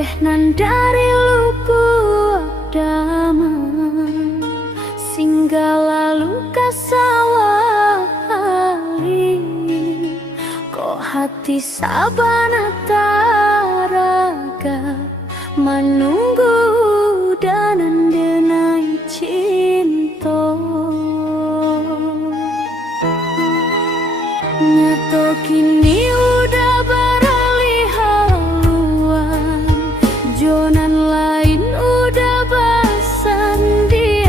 kabeh nan dari lubuk daman singgala luka sawali kok hati sabana taraga menunggu dan denai cinta nyato kini udah beralih haluan jonan lain udah basandi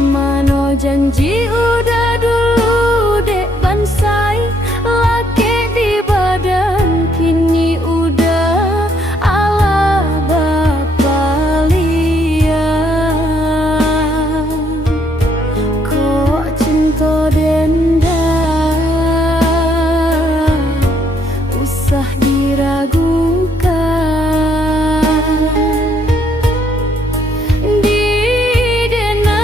mano janji udah dulu dek bansai laki di badan kini udah ala bapalian kok cinta denda usah diragukan di denai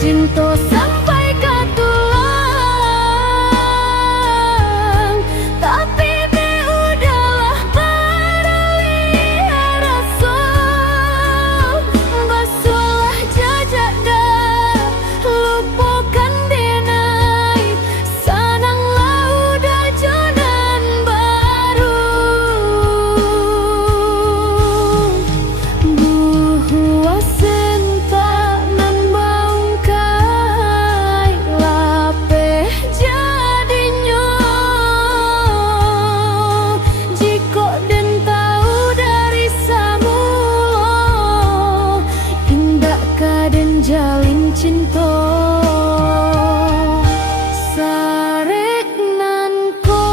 cinta sampai ke tulang tapi be udahlah beralih rasa basuhlah jajak dah lupakan denai sananglah udah jonan baru buah sentak nan baungkai lapeh jadinya jika den tahu dari samulo indak kaden jalin cinta sarek nan ko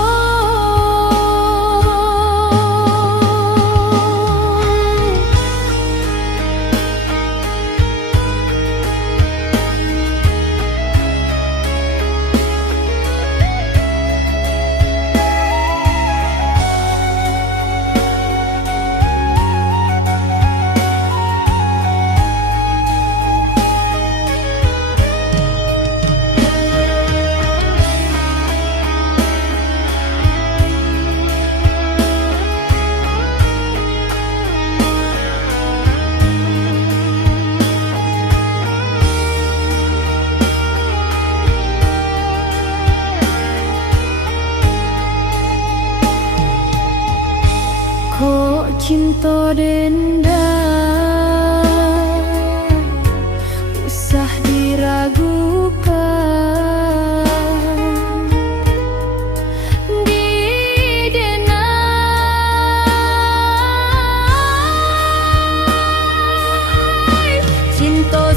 kok cinta denda usah diragukan di denai cinta